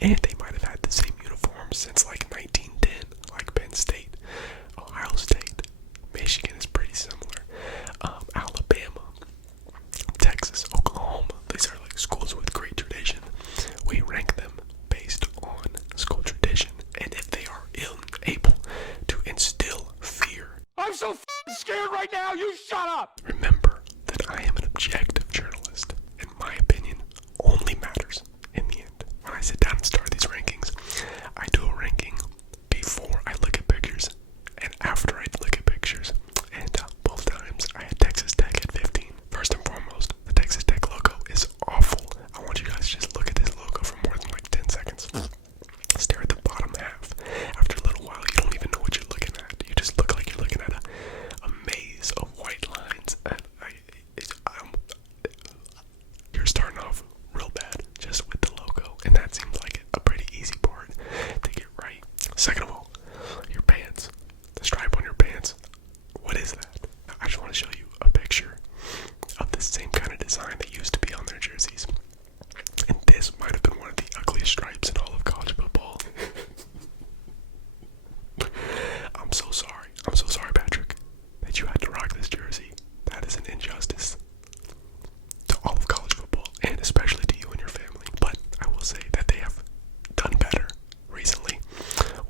And they might have had the same uniforms since like 1910, like Penn State, Ohio State, Michigan is pretty similar, Alabama, Texas, Oklahoma. These are like schools with great tradition. We rank them based on school tradition and if they are able to instill fear. I'm so scared right now, you shut up! Remember that I am an objective journalist, and my opinion only matters in the end. When I sit down and start these rankings, I do a ranking before I look at pictures and after I look at pictures. And both times I had Texas Tech at 15. First and foremost, the Texas Tech logo is awful. I want you guys to just look at this logo for more than like 10 seconds. Stare at the bottom half. After a little while, you don't even know what you're looking at. You just look like you're looking at a maze of white lines. And you're starting off real bad just with the logo, and that seems like a pretty easy part to get right. Second of all, your pants. The stripe on your pants. What is that? I just want to show you a picture of the same kind of design that used to be on their jerseys. And this might have been one of the ugliest stripes in all of college football. I'm so sorry. I'm so sorry, Patrick, that you had to rock this jersey. That is an injustice to all of college football, and especially to you and your family. But I will say that they have done better recently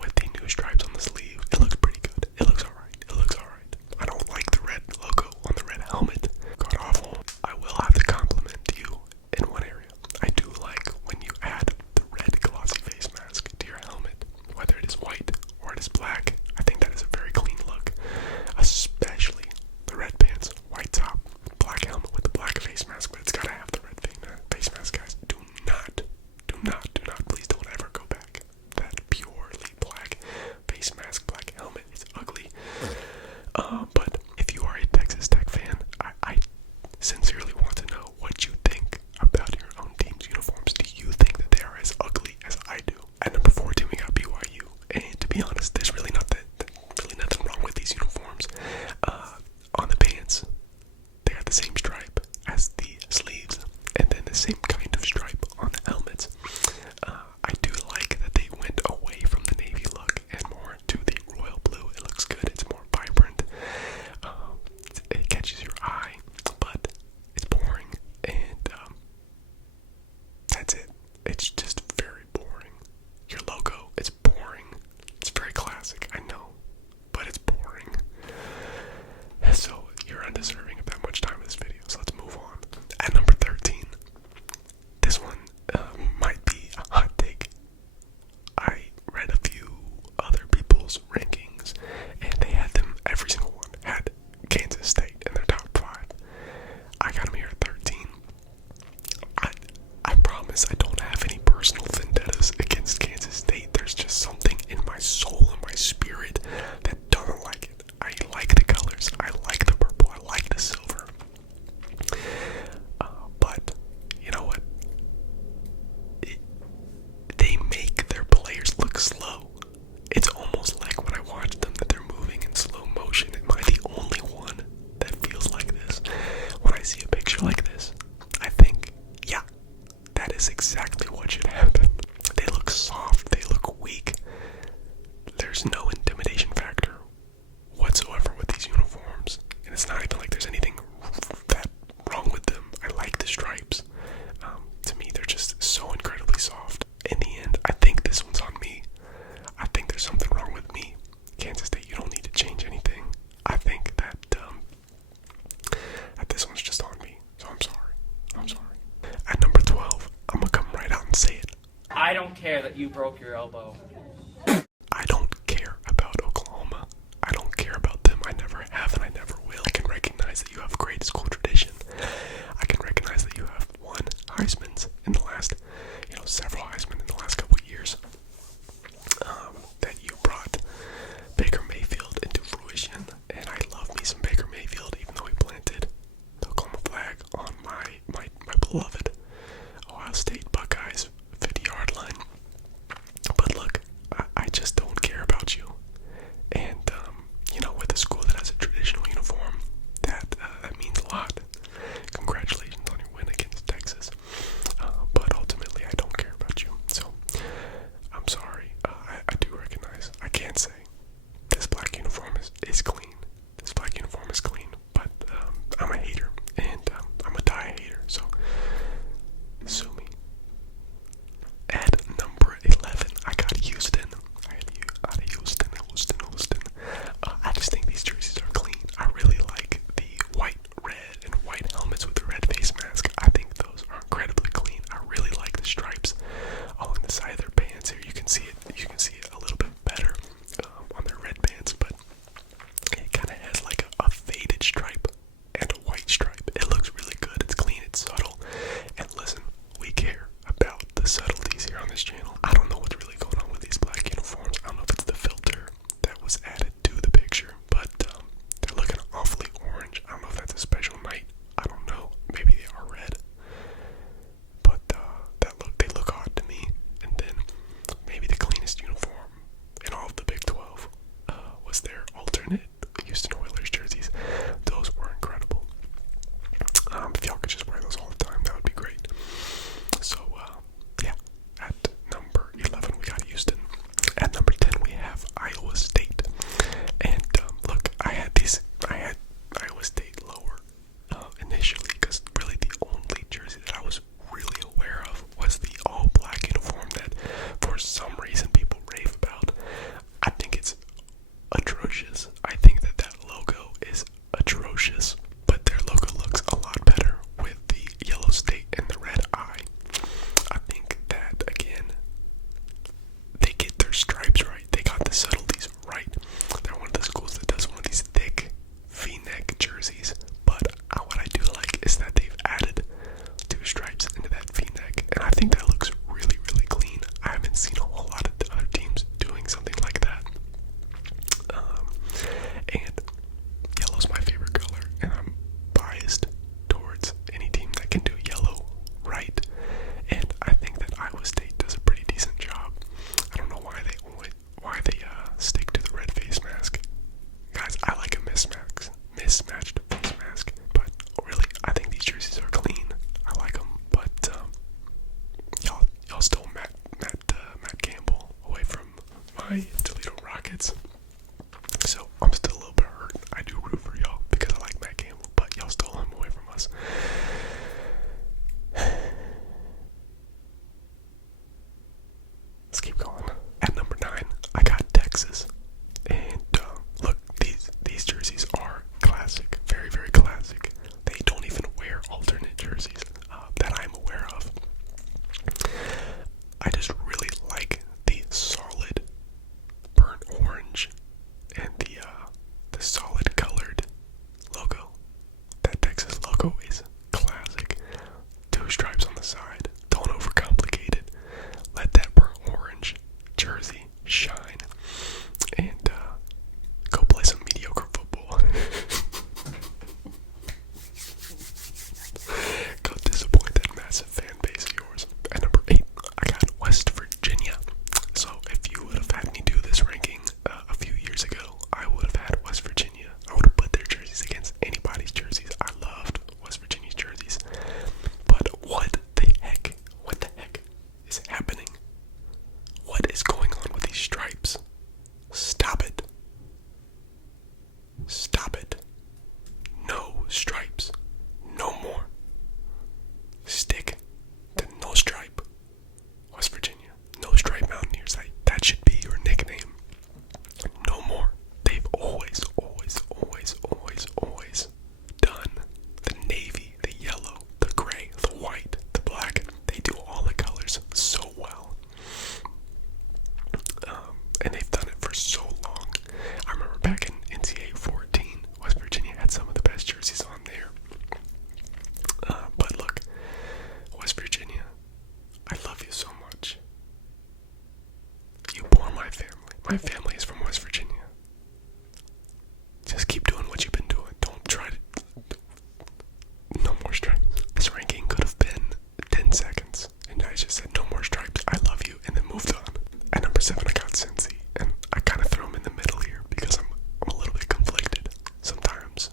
with the new stripes on the sleeve. It looks pretty good. It looks alright. It looks alright. I don't like the red logo on the red helmet. God awful. I will have to compliment you in one area. I do like when you add the red glossy face mask to your helmet, whether it is white or it is black. I think that is a very clean look, especially the red pants, white top, black helmet with the black face mask, but it's gotta have the red face mask, guys. Do not, please don't ever go back. That purely black face mask, black helmet is ugly. But if you are a Texas Tech fan, I sincerely want to know what you think about your own team's uniforms. Do you think that they are as ugly as I do? At number 14, we got BYU. And to be honest, there's really nothing wrong with these uniforms. On the pants, they got the same stripe as the sleeves, and then the same kind of stripe on the helmets. I do like that they went away from the navy look and more to the royal blue. It looks good. It's more vibrant. It catches your eye, but it's boring, and that's it. It's just very boring. Your logo, it's boring. It's very classic, I know, but it's boring. So you're undeserving of that much time in this video, so let's move on. At number 13, this one might be a hot take. I read a few other people's rankings, and they had them, every single one had Kansas State in their top 5. I got them here at 13. I promise I don't have any personal vendettas against Kansas State. There's just something in my soul and my spirit that doesn't like it. I like the colors. I like the purple. I like the silver. But you know what? They make their players look slow. It's almost like when I watch them that they're moving in slow motion. Am I the only one that feels like this? When I see a picture like this, I think, yeah, that is exactly what should happen. They look soft. They look weak. There's no intimidation factor whatsoever with these uniforms. And it's not even like there's anything that wrong with them. I like the stripes. To me, they're just so incredibly soft. In the end, I think this one's on me. I think there's something wrong with me. Kansas State, you don't need to change anything. I think that this one's just on me. So I'm sorry. I'm sorry. At number 12, I'm gonna come right out and say it. I don't care that you broke your elbow. I don't care about Oklahoma. I don't care about them. I never have and I never will. I can recognize that you have great school tradition. I can recognize that you have won Heisman's in the last, several Heisman in the last couple of years. That you brought Baker Mayfield into fruition. And I love me some Baker Mayfield, even though he planted the Oklahoma flag on my beloved Ohio State Buckeyes 50-yard line. But look, the side of their pants here. You can see it. You can see it a little bit better on their red pants, but it kind of has like a faded stripe and a white stripe. It looks really good. It's clean. It's subtle. And listen, we care about the subtleties here on this channel. I don't know what's really going on with these black uniforms. I don't know if it's the filter that was added to the picture, but they're looking awfully orange. I don't know if that's a special night. I don't know. Maybe they are red. But they look odd to me. And then maybe the cleanest uniform in all of the Big 12 was their alternate Houston Oilers jerseys. Those were incredible. If y'all could just wear those all the time, that would be great. So, yeah, at number 11 we got Houston. At number 10 we have Iowa State. And look, I had Iowa State lower initially because really the only jersey that I was really aware of was the all-black uniform that for some reason people rave about. I think it's atrocious. I think that logo is atrocious, but their logo looks a lot better with the yellow state and the red eye. I think that, again, they get their stripes right. They got the subtleties right. They're one of the schools that does one of these thick V-neck jerseys, but what I do like is that they've added 2 stripes into that V-neck, and I think that looks really, really clean. I haven't seen a whole lot of the other teams doing something like that. And yellow's my favorite color, and I'm biased towards any team that can do yellow right. And I think that Iowa State does a pretty decent job. I don't know why they stick to the red face mask. Guys, I like a mismatched face mask, but really, I think these jerseys are clean. I like them, but y'all stole Matt Campbell away from my Toledo Rockets. So I'm still a little bit hurt. I do root for y'all because I like Matt Campbell, but y'all stole him away from us. Let's keep going. At number 9, I got Texas. And look, these jerseys are classic, very, very classic. They don't even wear alternate jerseys that I'm aware of. I just really like the solid burnt orange and the solid colored logo. That Texas logo is classic. 2 stripes on the side. Don't overcomplicate it. Let that burnt orange jersey shine. And go play some mediocre football. Go disappoint that massive fan base of yours. At number 8, I got West Virginia. So if you would have had me do this ranking a few years ago, I would have had West Virginia. I would have put their jerseys against anybody's jerseys. I loved West Virginia's jerseys. But what the heck is happening? What is going on with these stripes? Stop it. Stop it. No stripes. No more. Stick to no stripe. West Virginia. No stripe Mountaineers. That should be your nickname. No more. They've always done the navy, the yellow, the gray, the white, the black. They do all the colors so well. And they've done it for so long. I remember back in NCAA 14, West Virginia had some of the best jerseys on there. But look, West Virginia, I love you so much. You bore my family. My family is from West Virginia. Just keep doing what you've been doing. Don't try to... No more stripes. This ranking could have been 10 seconds. And I just said no more stripes. I love you. And then moved on. At number 7, I got Cincy. And I kind of throw them in the middle here because I'm a little bit conflicted. Sometimes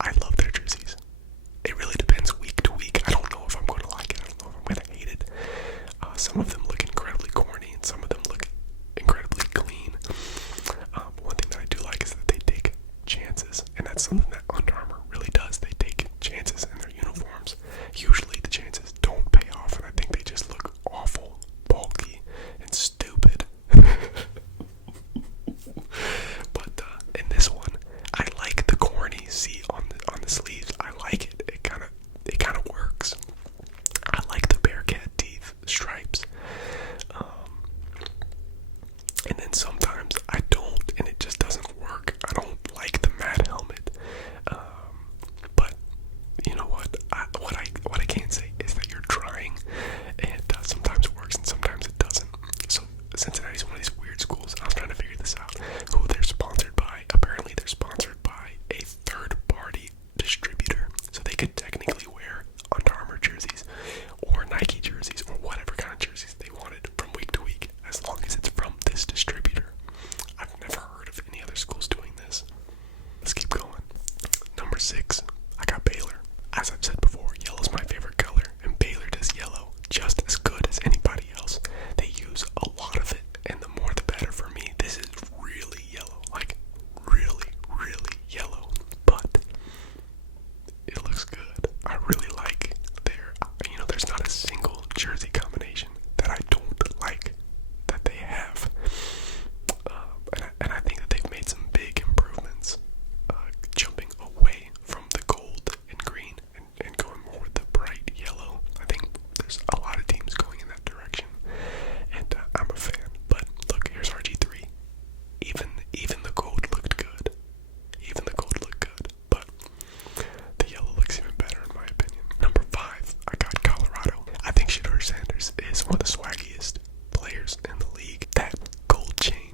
I love their jerseys. It really depends week to week. I don't know if I'm going to like it. I don't know if I'm going to hate it. Some of them look incredibly corny and some of them look incredibly clean. But one thing that I do like is that they take chances. And that's something that Under Armour really does. They take chances in their uniforms. Usually the chances don't pay off and I think they just look awful, bulky, and stupid. But in this one, I like the corny C on the sleeves. I like it. It kind of works. I like the Bearcat teeth stripes. one of the swaggiest players in the league. That gold chain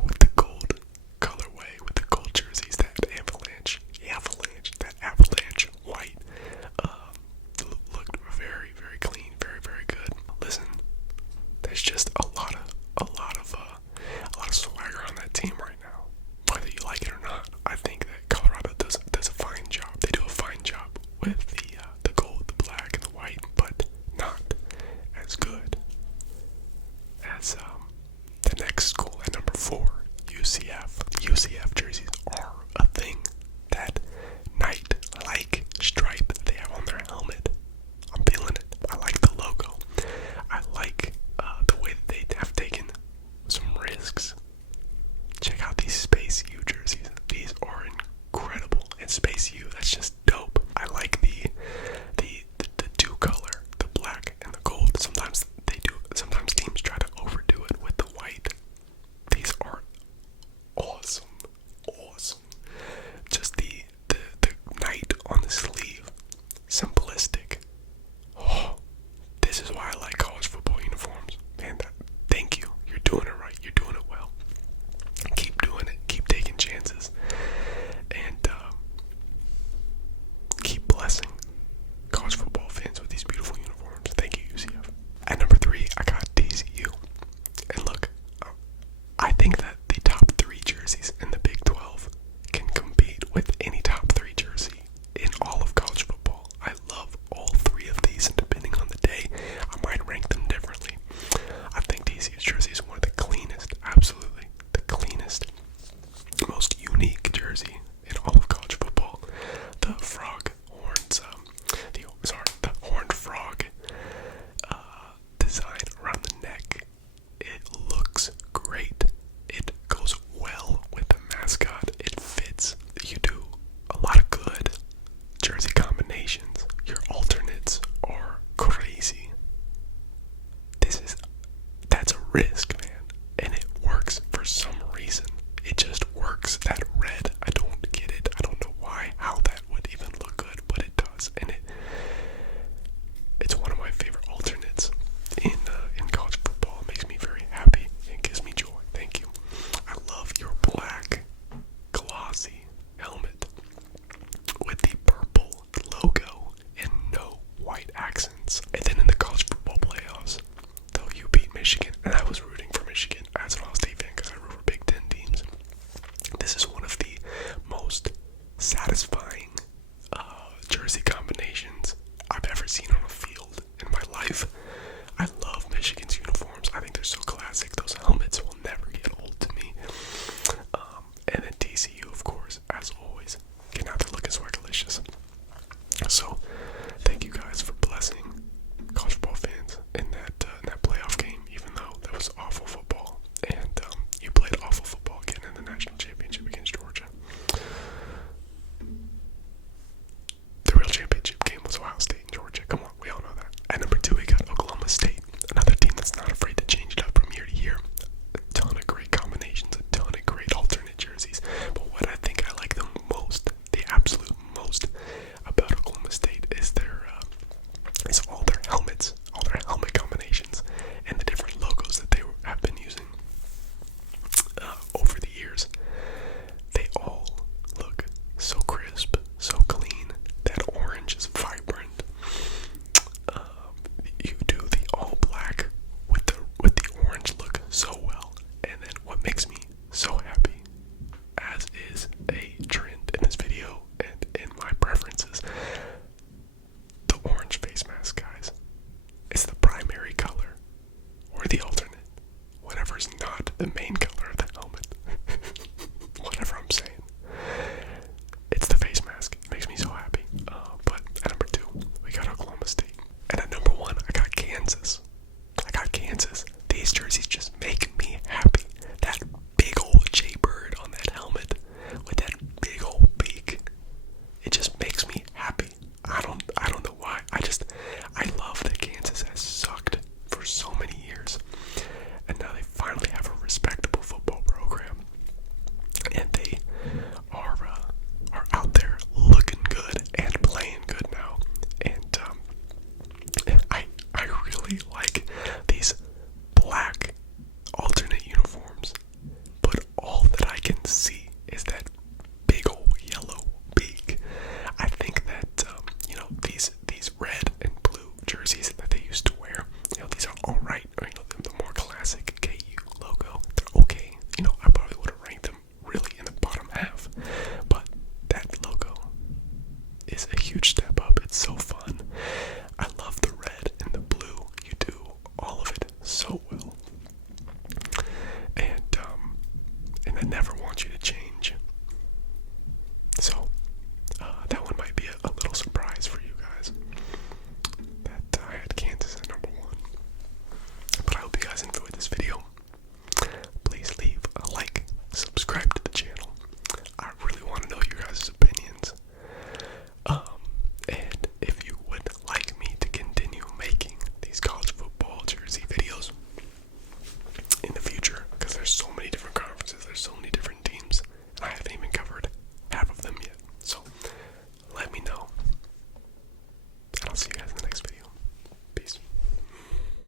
with the gold colorway, with the gold jerseys, that avalanche white, looked very, very clean, very, very good. Listen, there's just a lot of swagger on that team right now. Whether you like it or not, I think that Colorado does a fine job. They do a fine job with the gold, the black, and the white, but not as good as the next school at number 4, UCF. UCF jerseys are a thing. That knight-like stripe they have on their helmet, I'm feeling it. I like the logo. I like the way that they have taken some risks. Check out these Space U jerseys. These are incredible. And Space U, that's just dope. I like the two color, the black and the gold. Sometimes teams try to overdo it with the white. These are awesome. Just the knight on the sleeve. Simplistic. Oh, this is why I like college football uniforms. Man, thank you. You're doing it right. You're doing it well. Keep doing it. Keep taking chances. And keep blessing college football fans with these beautiful uniforms. Thank you, UCF. At number 3, I got TCU. And look, I think that the top 3 jerseys in the Big 12 can compete with any top 3 jersey in all of college football. I love all 3 of these, and depending on the day, I might rank them differently. I think TCU's jersey is one of the cleanest, absolutely the cleanest, most unique jersey in all of college football. The frog horns, the horned frog design around the neck. It looks great. It goes well with the mascot. It fits. You do a lot of good jersey combinations. Your alternates are crazy. That's a risk, man. And it works for some reason. It just works. That red, I don't get it. I don't know how that would even look good, but it does. And it's one of my favorite alternates in college football. It makes me very happy and gives me joy. Thank you. I love your black glossy helmet with the purple logo and no white accents. And then in the college football playoffs, though you beat Michigan, and I was rooting for Michigan as an Ohio State fan because I root for Big Ten teams. This is one of the most satisfying jersey combinations I've ever seen on a field in my life. I love Michigan's uniforms. I think they're so classic. Those helmets will never get old to me. And then TCU, of course, as always, getting out there looking swagalicious. So, thank you guys for blessing college football fans in that playoff game, even though that was awful football. And you played awful football again in the national championship against Georgia. The real championship game was Ohio State and Georgia. Come on, we all know that. At number 2, we got Oklahoma State, another team that's not afraid to change it up from year to year. A ton of great combinations, a ton of great alternate jerseys. But what I think I like the most, the absolute most about Oklahoma State is is all their helmets, all their helmet combinations, and the different logos that they have been using over the years. They all look so crisp, so clean. That orange is vibrant. You do the all black with the orange look so well. And then what makes me so happy, as is a trend in this video and in my preferences, the orange face mask, guys. It's the primary color, or the alternate, whatever's not the main color of the helmet. Whatever I'm saying. It's the face mask. It makes me so happy. But at number 2, we got Oklahoma State. And at number 1, I got Kansas.